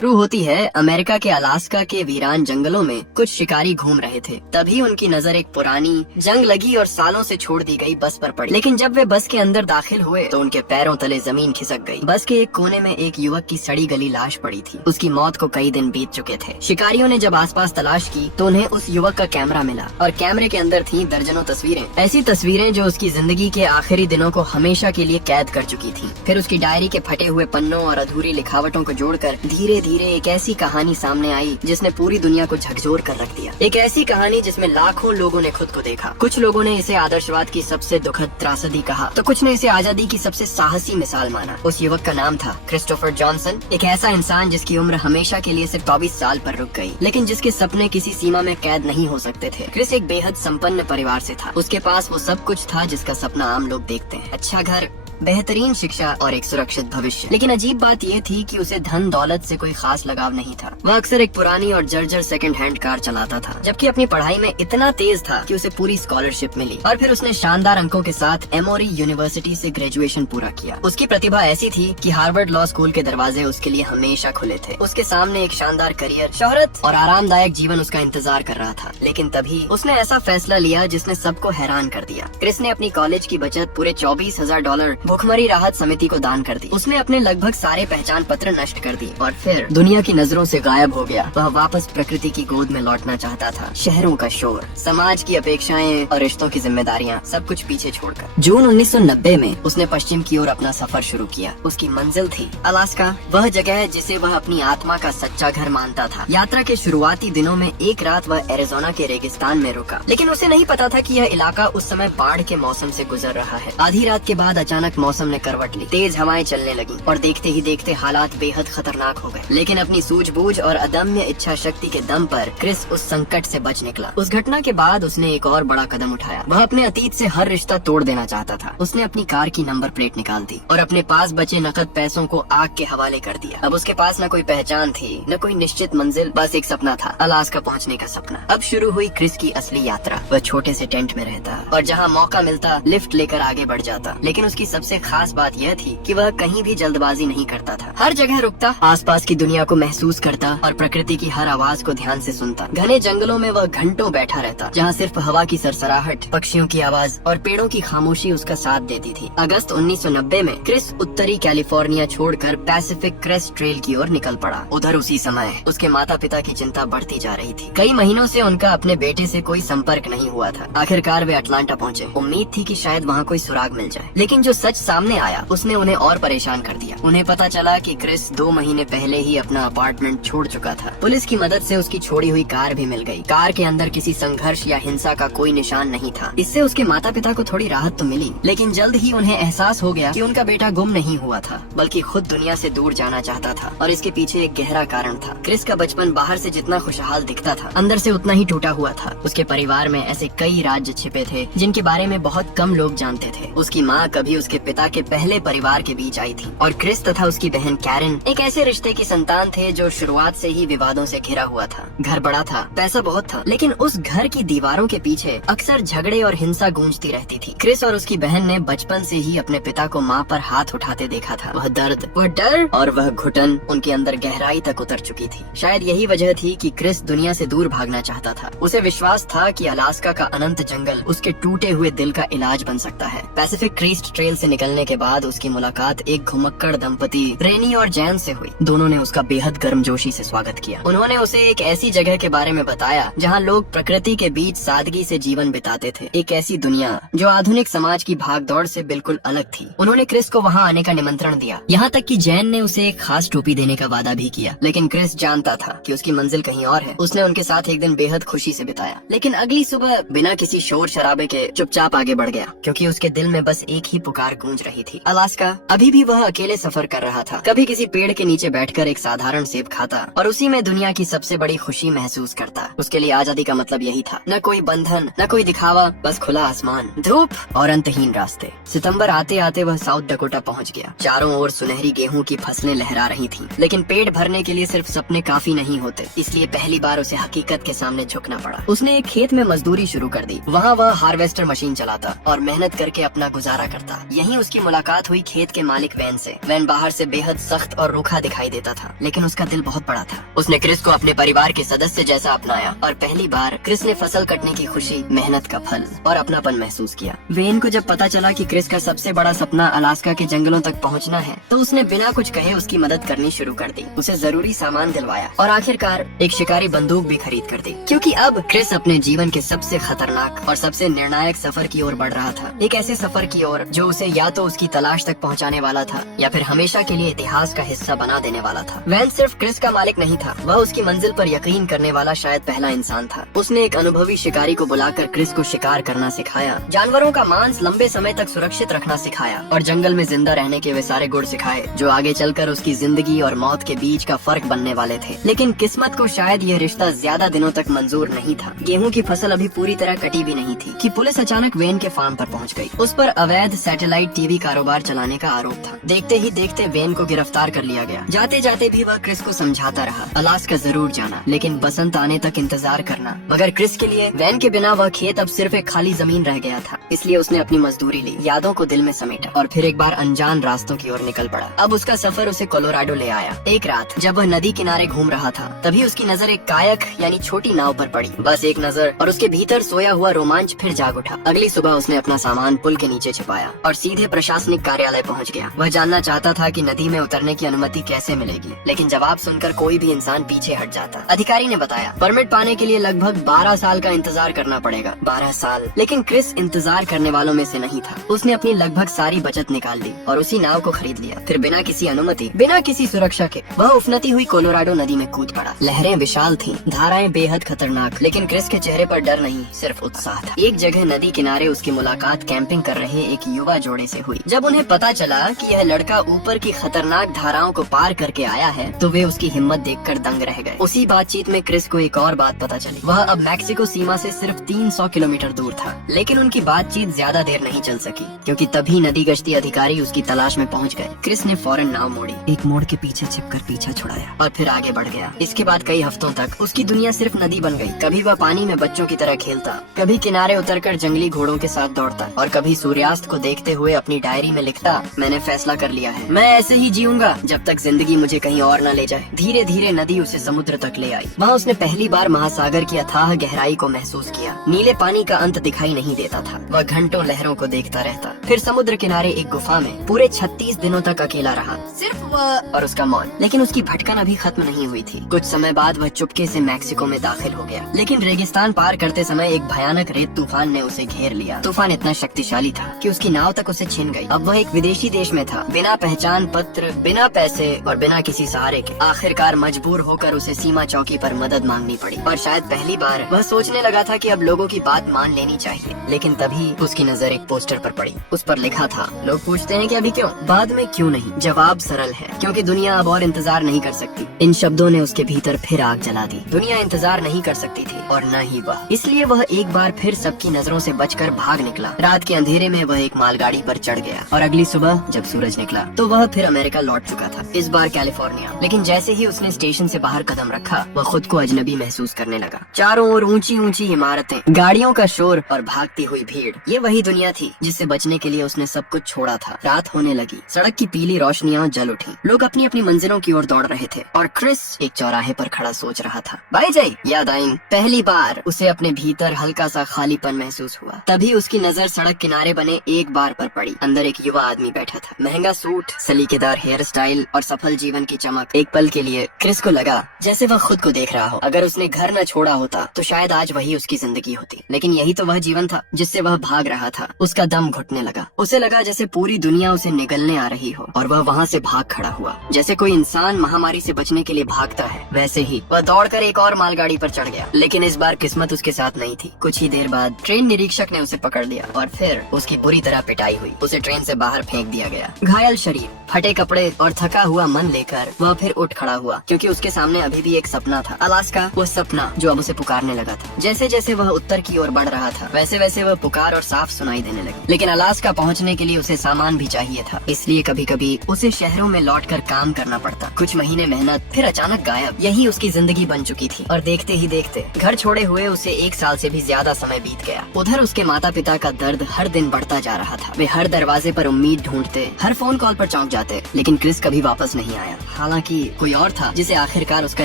शुरू होती है अमेरिका के अलास्का के वीरान जंगलों में कुछ शिकारी घूम रहे थे। तभी उनकी नजर एक पुरानी जंग लगी और सालों से छोड़ दी गई बस पर पड़ी। लेकिन जब वे बस के अंदर दाखिल हुए तो उनके पैरों तले जमीन खिसक गई। बस के एक कोने में एक युवक की सड़ी गली लाश पड़ी थी। उसकी मौत को कई दिन बीत चुके थे। शिकारियों ने जब आसपास तलाश की तो उन्हें उस युवक का कैमरा मिला और कैमरे के अंदर थी दर्जनों तस्वीरें, ऐसी तस्वीरें जो उसकी जिंदगी के आखिरी दिनों को हमेशा के लिए कैद कर चुकी थी। फिर उसकी डायरी के फटे हुए पन्नों और अधूरी लिखावटों को जोड़कर धीरे धीरे एक ऐसी कहानी सामने आई जिसने पूरी दुनिया को झकझोर कर रख दिया। एक ऐसी कहानी जिसमें लाखों लोगों ने खुद को देखा। कुछ लोगों ने इसे आदर्शवाद की सबसे दुखद त्रासदी कहा तो कुछ ने इसे आजादी की सबसे साहसी मिसाल माना। उस युवक का नाम था क्रिस्टोफर जॉनसन, एक ऐसा इंसान जिसकी उम्र हमेशा के लिए सिर्फ 24 साल पर रुक गई, लेकिन जिसके सपने किसी सीमा में कैद नहीं हो सकते थे। क्रिस एक बेहद संपन्न परिवार से था। उसके पास वो सब कुछ था जिसका सपना आम लोग देखते हैं, अच्छा घर, बेहतरीन शिक्षा और एक सुरक्षित भविष्य। लेकिन अजीब बात यह थी कि उसे धन दौलत से कोई खास लगाव नहीं था। वह अक्सर एक पुरानी और जर्जर सेकंड हैंड कार चलाता था, जबकि अपनी पढ़ाई में इतना तेज था कि उसे पूरी स्कॉलरशिप मिली और फिर उसने शानदार अंकों के साथ एमोरी यूनिवर्सिटी से ग्रेजुएशन पूरा किया। उसकी प्रतिभा ऐसी थी कि हार्वर्ड लॉ स्कूल के दरवाजे उसके लिए हमेशा खुले थे। उसके सामने एक शानदार करियर, शोहरत और आरामदायक जीवन उसका इंतजार कर रहा था। लेकिन तभी उसने ऐसा फैसला लिया जिसने सबको हैरान कर दिया। क्रिस ने अपनी कॉलेज की बचत पूरे $24,000 भुखमरी राहत समिति को दान कर दी। उसने अपने लगभग सारे पहचान पत्र नष्ट कर दिए और फिर दुनिया की नजरों से गायब हो गया। वह वापस प्रकृति की गोद में लौटना चाहता था। शहरों का शोर, समाज की अपेक्षाएं और रिश्तों की जिम्मेदारियां सब कुछ पीछे छोड़कर जून 1990 में उसने पश्चिम की ओर अपना सफर शुरू किया। उसकी मंजिल थी अलास्का, वह जगह जिसे वह अपनी आत्मा का सच्चा घर मानता था। यात्रा के शुरुआती दिनों में एक रात वह एरिज़ोना के रेगिस्तान में रुका, लेकिन उसे नहीं पता था कि यह इलाका उस समय बाढ़ के मौसम से गुजर रहा है। आधी रात के बाद अचानक मौसम ने करवट ली। तेज हवाएं चलने लगी और देखते ही देखते हालात बेहद खतरनाक हो गए। लेकिन अपनी सूझबूझ और अदम्य इच्छा शक्ति के दम पर क्रिस उस संकट से बच निकला। उस घटना के बाद उसने एक और बड़ा कदम उठाया। वह अपने अतीत से हर रिश्ता तोड़ देना चाहता था। उसने अपनी कार की नंबर प्लेट निकाल दी और अपने पास बचे नकद पैसों को आग के हवाले कर दिया। अब उसके पास न कोई पहचान थी, न कोई निश्चित मंजिल, बस एक सपना था, अलास्का पहुँचने का सपना। अब शुरू हुई क्रिस की असली यात्रा। वह छोटे से टेंट में रहता और जहाँ मौका मिलता लिफ्ट लेकर आगे बढ़ जाता। लेकिन उसकी सबसे खास बात यह थी कि वह कहीं भी जल्दबाजी नहीं करता था। हर जगह रुकता, आसपास की दुनिया को महसूस करता और प्रकृति की हर आवाज को ध्यान से सुनता। घने जंगलों में वह घंटों बैठा रहता, जहाँ सिर्फ हवा की सरसराहट, पक्षियों की आवाज और पेड़ों की खामोशी उसका साथ देती थी। अगस्त 1990 में क्रिस उत्तरी कैलिफोर्निया छोड़कर पैसिफिक क्रेस्ट ट्रेल की ओर निकल पड़ा। उधर उसी समय उसके माता पिता की चिंता बढ़ती जा रही थी। कई महीनों से उनका अपने बेटे से कोई संपर्क नहीं हुआ था। आखिरकार वे अटलांटा पहुँचे। उम्मीद थी कि शायद वहाँ कोई सुराग मिल जाए, लेकिन जो सच सामने आया उसने उन्हें और परेशान कर दिया। उन्हें पता चला कि क्रिस 2 महीने पहले ही अपना अपार्टमेंट छोड़ चुका था। पुलिस की मदद से उसकी छोड़ी हुई कार भी मिल गई। कार के अंदर किसी संघर्ष या हिंसा का कोई निशान नहीं था। इससे उसके माता पिता को थोड़ी राहत तो मिली, लेकिन जल्द ही उन्हें एहसास हो गया कि उनका बेटा गुम नहीं हुआ था, बल्कि खुद दुनिया से दूर जाना चाहता था और इसके पीछे एक गहरा कारण था। क्रिस का बचपन बाहर से जितना खुशहाल दिखता था, अंदर से उतना ही टूटा हुआ था। उसके परिवार में ऐसे कई राज्य छिपे थे जिनके बारे में बहुत कम लोग जानते थे। उसकी माँ कभी उसके पिता के पहले परिवार के बीच आई थी और क्रिस तथा उसकी बहन कैरन एक ऐसे रिश्ते की संतान थे जो शुरुआत से ही विवादों से घिरा हुआ था। घर बड़ा था, पैसा बहुत था, लेकिन उस घर की दीवारों के पीछे अक्सर झगड़े और हिंसा गूंजती रहती थी। क्रिस और उसकी बहन ने बचपन से ही अपने पिता को माँ पर हाथ उठाते देखा था। वह दर्द, वह डर और वह घुटन उनके अंदर गहराई तक उतर चुकी थी। शायद यही वजह थी कि क्रिस दुनिया से दूर भागना चाहता था। उसे विश्वास था कि अलास्का का अनंत जंगल उसके टूटे हुए दिल का इलाज बन सकता है। पैसिफिक क्रेस्ट ट्रेल से निकलने के बाद उसकी मुलाकात एक घुमक्कड़ दंपति रेनी और जैन से हुई। दोनों ने उसका बेहद गर्मजोशी से स्वागत किया। उन्होंने उसे एक ऐसी जगह के बारे में बताया जहाँ लोग प्रकृति के बीच सादगी से जीवन बिताते थे। एक ऐसी दुनिया जो आधुनिक समाज की भागदौड़ से बिल्कुल अलग थी। उन्होंने क्रिस को वहाँ आने का निमंत्रण दिया। यहाँ तक कि जैन ने उसे एक खास टोपी देने का वादा भी किया, लेकिन क्रिस जानता था कि उसकी मंजिल कहीं और है। उसने उनके साथ एक दिन बेहद खुशी से बिताया, लेकिन अगली सुबह बिना किसी शोर शराबे के चुपचाप आगे बढ़ गया, क्योंकि उसके दिल में बस एक ही पुकार गूंज रही थी। अलास्का। अभी भी वह अकेले सफर कर रहा था। कभी किसी पेड़ के नीचे बैठकर एक साधारण सेब खाता और उसी में दुनिया की सबसे बड़ी खुशी महसूस करता। उसके लिए आजादी का मतलब यही था, न कोई बंधन, न कोई दिखावा, बस खुला आसमान, धूप और अंतहीन रास्ते। सितंबर आते आते वह साउथ डकोटा पहुंच गया। चारों ओर सुनहरी गेहूं की फसलें लहरा रही थीं, लेकिन पेट भरने के लिए सिर्फ सपने काफी नहीं होते। इसलिए पहली बार उसे हकीकत के सामने झुकना पड़ा। उसने एक खेत में मजदूरी शुरू कर दी। वहाँ वह हार्वेस्टर मशीन चलाता और मेहनत करके अपना गुजारा करता। यहीं वहीं उसकी मुलाकात हुई खेत के मालिक वैन से। वैन बाहर से बेहद सख्त और रूखा दिखाई देता था, लेकिन उसका दिल बहुत बड़ा था। उसने क्रिस को अपने परिवार के सदस्य जैसा अपनाया और पहली बार क्रिस ने फसल कटने की खुशी, मेहनत का फल और अपनापन महसूस किया। वेन को जब पता चला कि क्रिस का सबसे बड़ा सपना अलास्का के जंगलों तक पहुंचना है, तो उसने बिना कुछ कहे उसकी मदद करनी शुरू कर दी। उसे जरूरी सामान दिलवाया और आखिरकार एक शिकारी बंदूक भी खरीद कर दी, क्योंकि अब क्रिस अपने जीवन के सबसे खतरनाक और सबसे निर्णायक सफर की ओर बढ़ रहा था। एक ऐसे सफर की ओर जो उसे या तो उसकी तलाश तक पहुंचाने वाला था या फिर हमेशा के लिए इतिहास का हिस्सा बना देने वाला था। वैन सिर्फ क्रिस का मालिक नहीं था, वह उसकी मंजिल पर यकीन करने वाला शायद पहला इंसान था। उसने एक अनुभवी शिकारी को बुलाकर क्रिस को शिकार करना सिखाया, जानवरों का मांस लंबे समय तक सुरक्षित रखना सिखाया और जंगल में जिंदा रहने के वे सारे गुण सिखाए जो आगे चलकर उसकी जिंदगी और मौत के बीच का फर्क बनने वाले थे। लेकिन किस्मत को शायद यह रिश्ता ज्यादा दिनों तक मंजूर नहीं था। गेहूं की फसल अभी पूरी तरह कटी भी नहीं थी कि पुलिस अचानक वेन के फार्म पर पहुंच गई। उस पर अवैध सैटेलाइट टीवी कारोबार चलाने का आरोप था। देखते ही देखते वेन को गिरफ्तार कर लिया गया। जाते जाते भी वह क्रिस को समझाता रहा, अलास्का जरूर जाना, लेकिन बसंत आने तक इंतजार करना। मगर क्रिस के लिए वैन के बिना वह खेत अब सिर्फ एक खाली जमीन रह गया था। इसलिए उसने अपनी मजदूरी ली, यादों को दिल में समेटा और फिर एक बार अनजान रास्तों की ओर निकल पड़ा। अब उसका सफर उसे कोलोराडो ले आया। एक रात जब वह नदी किनारे घूम रहा था, तभी उसकी नजर एक कायक यानी छोटी नाव पर पड़ी। बस एक नजर और उसके भीतर सोया हुआ रोमांच फिर जाग उठा। अगली सुबह उसने अपना सामान पुल के नीचे छिपाया और सीधे प्रशासनिक कार्यालय पहुंच गया। वह जानना चाहता था कि नदी में उतरने की अनुमति कैसे मिलेगी, लेकिन जवाब सुनकर कोई भी इंसान पीछे हट जाता। अधिकारी ने बताया, परमिट पाने के लिए लगभग 12 साल का इंतजार करना पड़ेगा। 12 साल। लेकिन क्रिस इंतजार करने वालों में से नहीं था। उसने अपनी लगभग सारी बचत निकाल ली और उसी नाव को खरीद लिया। फिर बिना किसी अनुमति, बिना किसी सुरक्षा के वह उफनती हुई कोलोराडो नदी में कूद पड़ा। लहरें विशाल थीं, धाराएं बेहद खतरनाक, लेकिन क्रिस के चेहरे पर डर नहीं, सिर्फ उत्साह था। एक जगह नदी किनारे उसकी मुलाकात कैंपिंग कर रहे एक युवा जोड़े से हुई। जब उन्हें पता चला कि यह लड़का ऊपर की खतरनाक धाराओं को पार करके आया है, तो वे उसकी हिम्मत देखकर दंग रह गए। उसी बातचीत में क्रिस को एक और बात पता चली। वह अब मैक्सिको सीमा से सिर्फ 300 किलोमीटर दूर था। लेकिन उनकी बातचीत ज्यादा देर नहीं चल सकी, क्योंकि तभी नदी गश्ती अधिकारी उसकी तलाश में पहुंच गए। क्रिस ने फौरन नाव मोड़ी, एक मोड़ के पीछे छिपकर पीछा छुड़ाया और फिर आगे बढ़ गया। इसके बाद कई हफ्तों तक उसकी दुनिया सिर्फ नदी बन गई। कभी वह पानी में बच्चों की तरह खेलता, कभी किनारे उतरकर जंगली घोड़ों के साथ दौड़ता और कभी सूर्यास्त को देखते हुए अपनी डायरी में लिखता, मैंने फैसला कर लिया है, मैं ऐसे ही जीऊंगा जब तक जिंदगी मुझे कहीं और न ले जाए। धीरे धीरे नदी उसे समुद्र तक ले आई। वहाँ उसने पहली बार महासागर की अथाह गहराई को महसूस किया। नीले पानी का अंत दिखाई नहीं देता था। वह घंटों लहरों को देखता रहता। फिर समुद्र किनारे एक गुफा में पूरे 36 दिनों तक अकेला रहा, सिर्फ वह और उसका मौन। लेकिन उसकी भटकन अभी खत्म नहीं हुई थी। कुछ समय बाद वह चुपके से मैक्सिको में दाखिल हो गया। लेकिन रेगिस्तान पार करते समय एक भयानक रेत तूफान ने उसे घेर लिया। तूफान इतना शक्तिशाली था कि उसकी नाव तक उसे छीन गई। अब वह एक विदेशी देश में था, बिना पहचान पत्र, बिना पैसे और बिना किसी सहारे के। आखिरकार मजबूर होकर उसे सीमा चौकी पर मदद मांगनी पड़ी और शायद पहली बार वह सोचने लगा था कि अब लोगों की बात मान लेनी चाहिए। लेकिन तभी उसकी नजर एक पोस्टर पर पड़ी। उस पर लिखा था, लोग पूछते हैं कि अभी क्यों, बाद में क्यों नहीं। जवाब सरल है, क्योंकि दुनिया अब और इंतजार नहीं कर सकती। इन शब्दों ने उसके भीतर फिर आग जला दी। दुनिया इंतजार नहीं कर सकती थी और न ही वह। इसलिए वह एक बार फिर सबकी नजरों से बचकर भाग निकला। रात के अंधेरे में वह एक मालगाड़ी पर चढ़ गया और अगली सुबह जब सूरज निकला तो वह फिर अमेरिका लौट चुका था, इस बार कैलिफोर्निया। लेकिन जैसे ही उसने स्टेशन से बाहर कदम रखा, वह खुद को अजनबी महसूस करने लगा। चारों ओर ऊंची ऊंची इमारतें, गाड़ियों का शोर और भागती हुई भीड़। ये वही दुनिया थी जिससे बचने के लिए उसने सब कुछ छोड़ा था। रात होने लगी, सड़क की पीली रोशनियां जल उठी। लोग अपनी अपनी मंजिलों की ओर दौड़ रहे थे और क्रिस एक चौराहे पर खड़ा सोच रहा था। बाई जय याद आई। पहली बार उसे अपने भीतर हल्का सा खालीपन महसूस हुआ। तभी उसकी नजर सड़क किनारे बने एक बार पर पड़ी। अंदर एक युवा आदमी बैठा था, महंगा सूट, सलीकेदार हेयर स्टाइल और सफल जीवन की चमक। एक पल के लिए क्रिस को लगा जैसे वह खुद को देख रहा हो। अगर उसने घर न छोड़ा होता तो शायद आज वही उसकी जिंदगी होती। लेकिन यही तो वह जीवन था जिससे वह भाग रहा था। उसका दम घुटने लगा। उसे लगा जैसे पूरी दुनिया उसे निगलने आ रही हो और वह वहाँ से भाग खड़ा हुआ। जैसे कोई इंसान महामारी से बचने के लिए भागता है, वैसे ही वह दौड़कर एक और मालगाड़ी पर चढ़ गया। लेकिन इस बार किस्मत उसके साथ नहीं थी। कुछ ही देर बाद ट्रेन निरीक्षक ने उसे पकड़ लिया और फिर उसकी बुरी तरह पिटाई हुई। उसे ट्रेन से बाहर फेंक दिया गया। घायल शरीर, फटे कपड़े और थका हुआ मन लेकर वह फिर उठ खड़ा हुआ, क्योंकि उसके सामने अभी भी एक सपना था, अलास्का। वो सपना जो अब उसे पुकारने लगा था। जैसे जैसे वह उत्तर की ओर बढ़ रहा था, वैसे वैसे वह पुकार और साफ सुनाई देने लगी। लेकिन अलास्का पहुंचने के लिए उसे सामान भी चाहिए था। इसलिए कभी कभी उसे शहरों में लौटकर काम करना पड़ता। कुछ महीने मेहनत, फिर अचानक गायब। यही उसकी जिंदगी बन चुकी थी। और देखते ही देखते घर छोड़े हुए उसे 1 साल से भी ज्यादा समय बीत गया। उधर उसके माता पिता का दर्द हर दिन बढ़ता जा रहा था। वे हर दरवाजे पर उम्मीद ढूंढते, हर फोन कॉल पर चौंक जाते, लेकिन क्रिस कभी वापस नहीं आया। हालांकि कोई और था जिसे आखिरकार उसका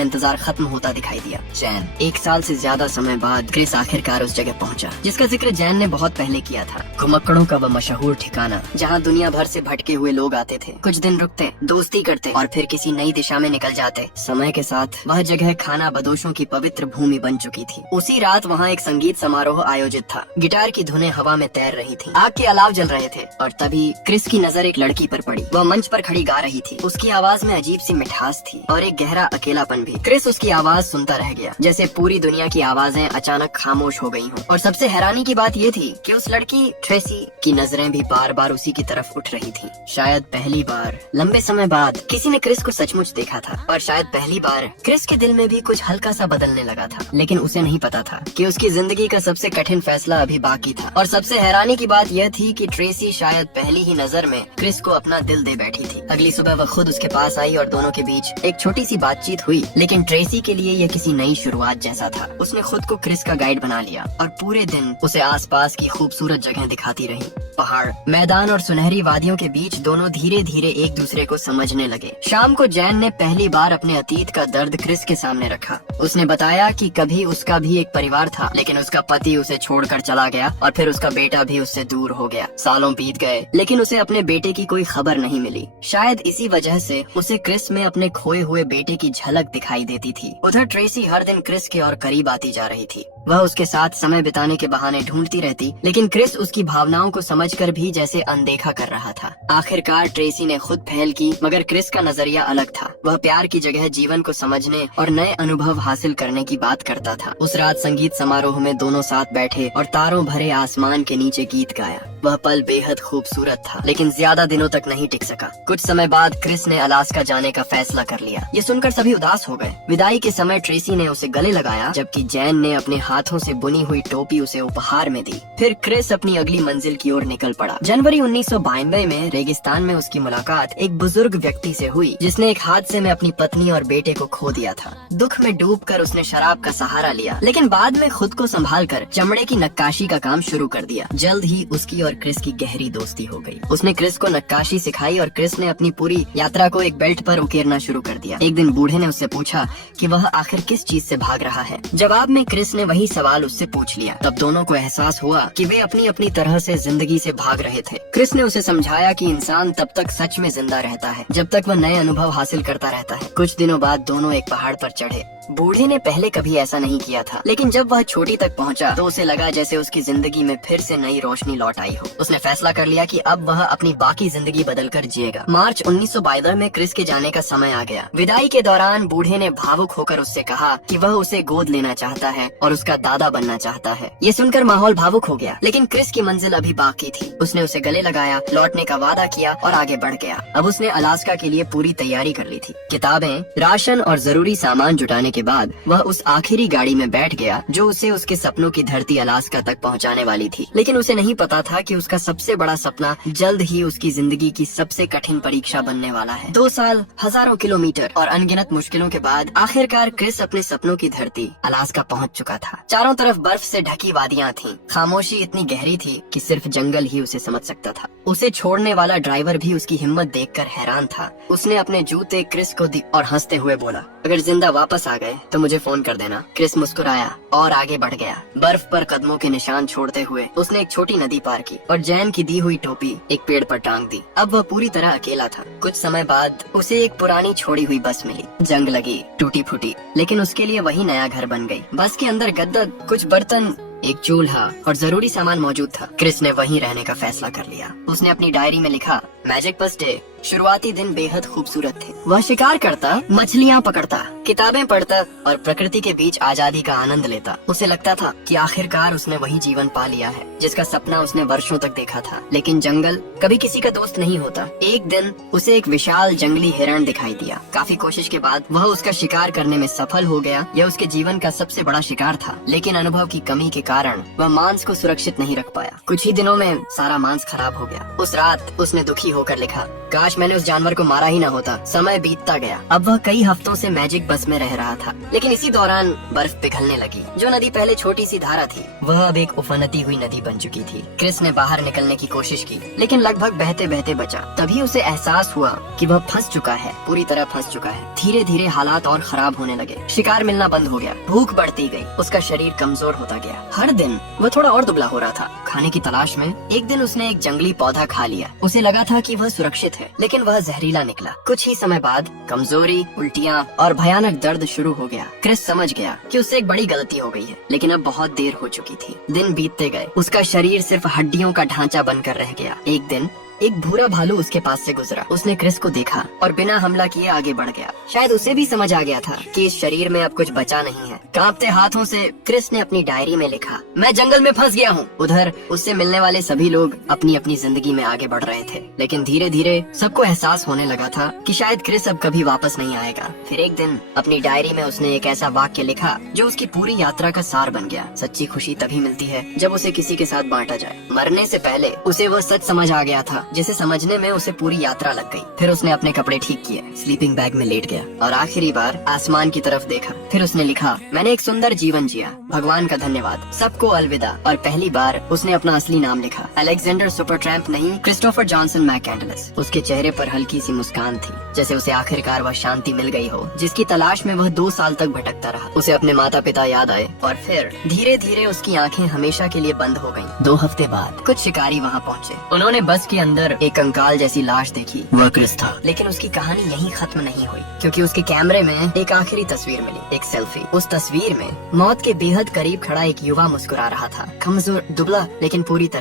इंतजार खत्म होता दिखाई दिया, जैन। 1 साल से ज्यादा समय बाद क्रिस आखिरकार उस जगह पहुंचा जिसका जिक्र जैन ने बहुत पहले किया था। घुमक्कड़ों का वह मशहूर ठिकाना जहाँ दुनिया भर से भटके हुए लोग आते थे, कुछ दिन रुकते, दोस्ती करते और फिर किसी नई दिशा में निकल जाते। समय के साथ वह जगह खाना बदोशों की पवित्र भूमि बन चुकी थी। उसी रात वहाँ एक संगीत समारोह आयोजित था। गिटार की धुनें हवा में तैर रही थी, आग के अलाव जल रहे थे और तभी क्रिस की नजर एक लड़की पर पड़ी। वह मंच पर खड़ी गा रही थी। उसकी आवाज में अजीब सी मिठास थी और एक गहरा अकेलापन भी। क्रिस उसकी आवाज सुनता रह गया, जैसे पूरी दुनिया की आवाजें अचानक खामोश हो गई हों। और सबसे हैरानी की बात ये थी कि उस लड़की ट्रेसी की नजरें भी बार बार उसी की तरफ उठ रही थी। शायद पहली बार लंबे समय बाद किसी ने क्रिस को सचमुच देखा था और शायद पहली बार क्रिस के दिल में भी कुछ हल्का सा बदलने लगा था। लेकिन उसे नहीं पता था कि उसकी जिंदगी का सबसे कठिन फैसला अभी बाकी था। और सबसे हैरानी की बात यह थी कि ट्रेसी शायद पहली ही नजर में क्रिस को अपना दिल दे बैठी थी। अगली सुबह वह खुद उसके पास आई और दोनों के बीच एक छोटी सी बातचीत हुई। लेकिन ट्रेसी के लिए यह किसी नई शुरुआत जैसा था। उसने खुद को क्रिस का गाइड बना लिया और पूरे दिन उसे आसपास की खूबसूरत जगह दिखाती रही। पहाड़, मैदान और सुनहरी वादियों के बीच दोनों धीरे धीरे एक दूसरे को समझने लगे। शाम को जैन ने पहली बार अपने अतीत का दर्द क्रिस के सामने रखा। उसने बताया कि कभी उसका भी एक परिवार था, लेकिन उसका पति उसे छोड़कर चला गया और फिर उसका बेटा भी उससे दूर हो गया। सालों बीत गए, लेकिन उसे अपने बेटे की कोई खबर नहीं मिली। शायद इसी वजह से उसे क्रिस में अपने खोए हुए बेटे की झलक दिखाई देती थी। उधर ट्रेसी हर दिन क्रिस के और करीब आती जा रही थी। वह उसके साथ समय बिताने के बहाने ढूंढती रहती, लेकिन क्रिस उसकी भावनाओं को समझकर भी जैसे अनदेखा कर रहा था। आखिरकार ट्रेसी ने खुद पहल की, मगर क्रिस का नजरिया अलग था। वह प्यार की जगह जीवन को समझने और नए अनुभव हासिल करने की बात करता था। उस रात संगीत समारोह में दोनों साथ बैठे और तारों भरे आसमान के नीचे गीत गाया। वह पल बेहद खूबसूरत था, लेकिन ज्यादा दिनों तक नहीं टिक सका। कुछ समय बाद क्रिस ने अलास्का जाने का फैसला कर लिया। ये सुनकर सभी उदास हो गए। विदाई के समय ट्रेसी ने उसे गले लगाया, जबकि जैन ने अपने हाथों से बुनी हुई टोपी उसे उपहार में दी। फिर क्रिस अपनी अगली मंजिल की ओर निकल पड़ा। जनवरी 1992 में रेगिस्तान में उसकी मुलाकात एक बुजुर्ग व्यक्ति से हुई, जिसने एक हादसे में अपनी पत्नी और बेटे को खो दिया था। दुख में डूबकर उसने शराब का सहारा लिया, लेकिन बाद में खुद को संभालकर चमड़े की नक्काशी का काम शुरू कर दिया। जल्द ही उसकी और क्रिस की गहरी दोस्ती हो गई। उसने क्रिस को नक्काशी सिखाई और क्रिस ने अपनी पूरी यात्रा को एक बेल्ट पर उकेरना शुरू कर दिया। एक दिन बूढ़े ने उससे पूछा कि वह आखिर किस चीज से भाग रहा है। जवाब में क्रिस ने वही सवाल उससे पूछ लिया। तब दोनों को एहसास हुआ कि वे अपनी अपनी तरह से जिंदगी से भाग रहे थे। क्रिस ने उसे समझाया कि इंसान तब तक सच में जिंदा रहता है जब तक वह नए अनुभव हासिल करता रहता है। कुछ दिनों बाद दोनों एक पहाड़ पर चढ़े। बूढ़े ने पहले कभी ऐसा नहीं किया था, लेकिन जब वह चोटी तक पहुंचा तो उसे लगा जैसे उसकी जिंदगी में फिर से नई रोशनी लौट आई हो। उसने फैसला कर लिया कि अब वह अपनी बाकी जिंदगी बदलकर जिएगा। मार्च 1992 में क्रिस के जाने का समय आ गया। विदाई के दौरान बूढ़े ने भावुक होकर उससे कहा कि वह उसे गोद लेना चाहता है और उसका दादा बनना चाहता है। ये सुनकर माहौल भावुक हो गया, लेकिन क्रिस की मंजिल अभी बाकी थी। उसने उसे गले लगाया, लौटने का वादा किया और आगे बढ़ गया। अब उसने अलास्का के लिए पूरी तैयारी कर ली थी। किताबें, राशन और जरूरी सामान जुटाने के बाद वह उस आखिरी गाड़ी में बैठ गया जो उसे उसके सपनों की धरती अलास्का तक पहुंचाने वाली थी। लेकिन उसे नहीं पता था कि उसका सबसे बड़ा सपना जल्द ही उसकी जिंदगी की सबसे कठिन परीक्षा बनने वाला है। 2 साल, हजारों किलोमीटर और अनगिनत मुश्किलों के बाद आखिरकार क्रिस अपने सपनों की धरती अलास्का पहुंच चुका था। चारों तरफ बर्फ से ढकी वादियां थीं। खामोशी इतनी गहरी थी कि सिर्फ जंगल ही उसे समझ सकता था। उसे छोड़ने वाला ड्राइवर भी उसकी हिम्मत देखकर हैरान था। उसने अपने जूते क्रिस को दी और हंसते हुए बोला, अगर जिंदा वापस आ गए तो मुझे फोन कर देना। क्रिस मुस्कुराया और आगे बढ़ गया। बर्फ पर कदमों के निशान छोड़ते हुए उसने एक छोटी नदी पार की और जैन की दी हुई टोपी एक पेड़ पर टांग दी। अब वह पूरी तरह अकेला था। कुछ समय बाद उसे एक पुरानी छोड़ी हुई बस मिली। जंग लगी, टूटी फूटी, लेकिन उसके लिए वही नया घर बन गई। बस के अंदर गद्दा, कुछ बर्तन, एक चूल्हा और जरूरी सामान मौजूद था। क्रिस ने वहीं रहने का फैसला कर लिया। उसने अपनी डायरी में लिखा, मैजिक बस डे। शुरुआती दिन बेहद खूबसूरत थे। वह शिकार करता, मछलियाँ पकड़ता, किताबें पढ़ता और प्रकृति के बीच आजादी का आनंद लेता। उसे लगता था कि आखिरकार उसने वही जीवन पा लिया है जिसका सपना उसने वर्षों तक देखा था। लेकिन जंगल कभी किसी का दोस्त नहीं होता। एक दिन उसे एक विशाल जंगली हिरण दिखाई दिया। काफी कोशिश के बाद वह उसका शिकार करने में सफल हो गया। यह उसके जीवन का सबसे बड़ा शिकार था, लेकिन अनुभव की कमी के कारण वह मांस को सुरक्षित नहीं रख पाया। कुछ ही दिनों में सारा मांस खराब हो गया। उस रात उसने दुखी होकर लिखा, काश मैंने उस जानवर को मारा ही ना होता। समय बीतता गया। अब वह कई हफ्तों से मैजिक बस में रह रहा था, लेकिन इसी दौरान बर्फ पिघलने लगी। जो नदी पहले छोटी सी धारा थी, वह अब एक उफनती हुई नदी बन चुकी थी। क्रिस ने बाहर निकलने की कोशिश की, लेकिन लगभग बहते बहते बचा। तभी उसे एहसास हुआ कि वह फंस चुका है, पूरी तरह फंस चुका है। धीरे धीरे हालात और खराब होने लगे। शिकार मिलना बंद हो गया, भूख बढ़ती गई, उसका शरीर कमजोर होता गया। हर दिन वह थोड़ा और दुबला हो रहा था। खाने की तलाश में एक दिन उसने एक जंगली पौधा खा लिया। उसे लगा था कि वह सुरक्षित है, लेकिन वह जहरीला निकला। कुछ ही समय बाद कमजोरी, उल्टियाँ और भयानक दर्द शुरू हो गया। क्रिस समझ गया कि उससे एक बड़ी गलती हो गई है, लेकिन अब बहुत देर हो चुकी थी। दिन बीतते गए, उसका शरीर सिर्फ हड्डियों का ढांचा बनकर रह गया। एक दिन एक भूरा भालू उसके पास से गुजरा। उसने क्रिस को देखा और बिना हमला किए आगे बढ़ गया। शायद उसे भी समझ आ गया था कि इस शरीर में अब कुछ बचा नहीं है। कांपते हाथों से क्रिस ने अपनी डायरी में लिखा, मैं जंगल में फंस गया हूँ। उधर उससे मिलने वाले सभी लोग अपनी अपनी जिंदगी में आगे बढ़ रहे थे, लेकिन धीरे धीरे सबको एहसास होने लगा था कि शायद क्रिस अब कभी वापस नहीं आएगा। फिर एक दिन अपनी डायरी में उसने एक ऐसा वाक्य लिखा जो उसकी पूरी यात्रा का सार बन गया। सच्ची खुशी तभी मिलती है जब उसे किसी के साथ बांटा जाए। मरने से पहले उसे वह सच समझ आ गया था, जिसे समझने में उसे पूरी यात्रा लग गई। फिर उसने अपने कपड़े ठीक किए, स्लीपिंग बैग में लेट गया और आखिरी बार आसमान की तरफ देखा। फिर उसने लिखा, मैंने एक सुंदर जीवन जिया, भगवान का धन्यवाद, सबको अलविदा। और पहली बार उसने अपना असली नाम लिखा, अलेक्जेंडर सुपरट्रैम्प नहीं, क्रिस्टोफर जॉनसन मैककैंडलेस। उसके चेहरे पर हल्की सी मुस्कान थी, जैसे उसे आखिरकार वह शांति मिल गई हो जिसकी तलाश में वह 2 साल तक भटकता रहा। उसे अपने माता पिता याद आए और फिर धीरे धीरे उसकी आंखें हमेशा के लिए बंद हो गईं। 2 हफ्ते बाद कुछ शिकारी वहाँ पहुँचे। उन्होंने बस के अंदर एक कंकाल जैसी लाश देखी। वह क्रिस था, लेकिन उसकी कहानी यहीं खत्म नहीं हुई, क्योंकि उसके कैमरे में एक आखिरी तस्वीर मिली, एक सेल्फी। उस तस्वीर में मौत के बेहद करीब खड़ा एक युवा मुस्कुरा रहा था, कमजोर, दुबला, लेकिन पूरी तरह